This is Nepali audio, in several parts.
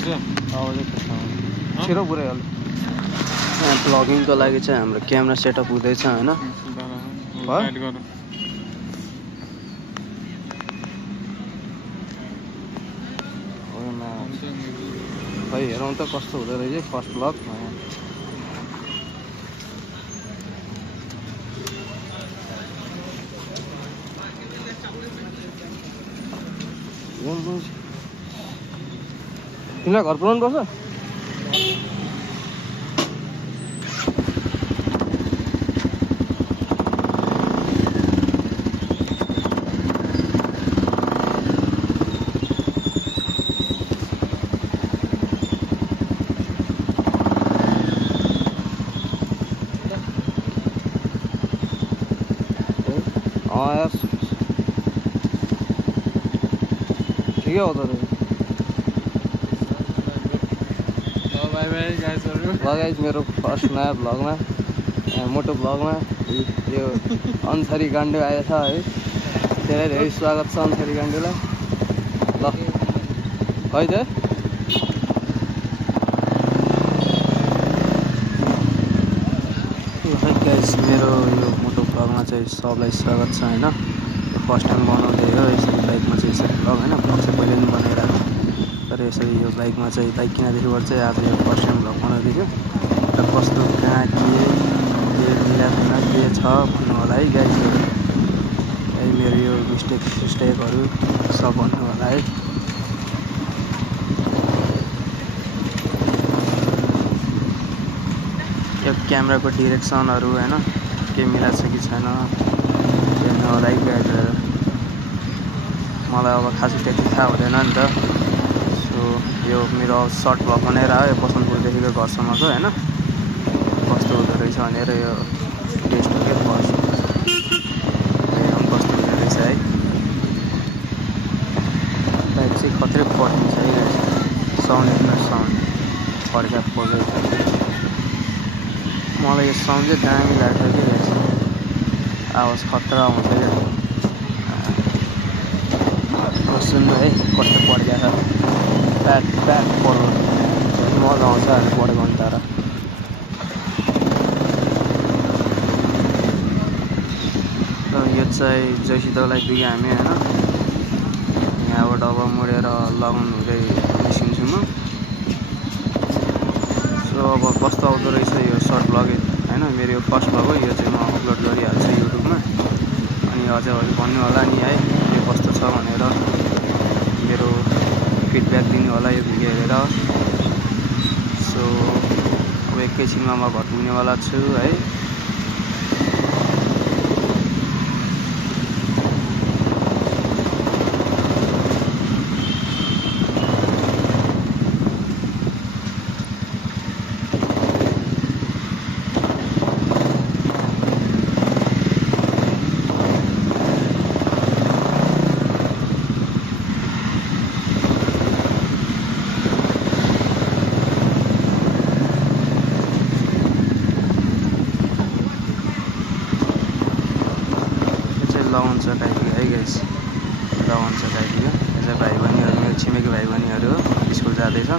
छिटो पुऱ्याइहाल्यो। यहाँ ब्लगिङको लागि चाहिँ हाम्रो क्यामेरा सेटअप हुँदैछ होइन। खै हेरौँ त कस्तो हुँदो रहेछ फर्स्ट ब्लग। तिमीलाई घर पुऱ्याउनु पर्छ। ठिकै हो त। गाइस मेरो फर्स्ट नयाँ भ्लगमा मोटो भ्लगमा यो अन्सारी गान्डु आएछ है। धेरै धेरै स्वागत छ अन्सारी गान्डुलाई। ल है त गाइस मेरो यो मोटो भ्लगमा चाहिँ सबलाई स्वागत छ होइन। फर्स्ट टाइम बनाउँदै हो यसरी बाइकमा चाहिँ यसरी भ्लग होइन। भ्लग चाहिँ पहिले पनि बनाइरहेको तर यसरी यो बाइकमा चाहिँ बाइक किनेदेखिबाट चाहिँ आज यो फर्स्ट टाइम भ्लग बनाउँदैछु। र कस्तो कहाँ के मिलापिना के छ भन्नु होला है गाइसहरू। है मेरो यो मिस्टेकहरू सब भन्नु होला है। यो क्यामेराको डिरेक्सनहरू होइन के मिलाएको छ कि छैन हेर्नु होला है गाइसहरू। मलाई अब खासै त्यति थाहा हुँदैन नि त। सो यो मेरो सर्ट भ्लग बनाएर आयो बसन्तपुरदेखिको घरसम्मको होइन। कस्तो हुँदो रहेछ भनेर यो टेस्ट हो क्या फर्स्ट। कस्तो हुँदो रहेछ है। बाइक चाहिँ खत्रै पढिन्छ है गाइस। साउन्ड एकदम साउन्ड फर्का पढ्दै मलाई यो साउन्ड चाहिँ दामी लाग्छ कि गाइस। आवाज खतरा आउँछ क्या। सुन्नु है कस्तो पड्का छ। प्याट पढ्नु मजा आउँछ अहिले पढेको भने तर। यो चाहिँ जयसिद्धौलाई पुग्यो हामी होइन। यहाँबाट अब मुडेर लगाउनु हुँदै निस्किन्छु म। सो अब कस्तो आउँदो रहेछ यो सर्ट भ्लग होइन। मेरो यो फर्स्ट भ्लग हो। यो चाहिँ म अपलोड गरिहाल्छु युट्युबमा। अनि अझै भन्नु होला नि है यो कस्तो छ भनेर। मेरो फिडब्याक दिनु होला यो भिडियो हेरेर। सो अब एकैछिनमा म घर पुग्नेवाला छु है। लगन चकाइदियो है गाइस। लगन चकाइदियो। यो चाहिँ भाइ बहिनीहरू मेरो छिमेकी भाइ बहिनीहरू हो। स्कुल जाँदैछ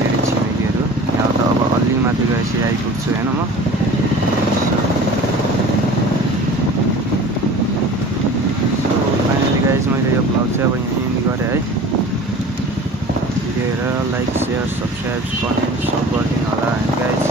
मेरो छिमेकीहरू। यहाँ त अब अलि माथि गएपछि आइपुग्छु होइन म। फाइनली गाइस मैले यो भ्लग चाहिँ अब यहाँ एन्ड गरेँ है। भिडियो हेरेर लाइक सेयर सब्सक्राइब कमेन्ट सब गरिदिनु होला गाइस।